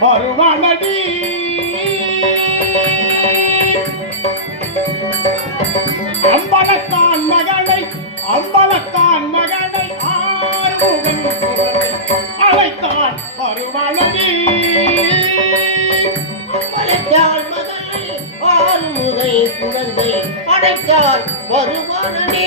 வருவானடி அம்பலத்தான் மகளை அம்பலத்தான் மகளை ஆறுமுகன் அழைத்தான் வருவானடி அம்பலத்தான் மகளை ஆறுமுகை குழந்தை அழைத்தார் வருவானடி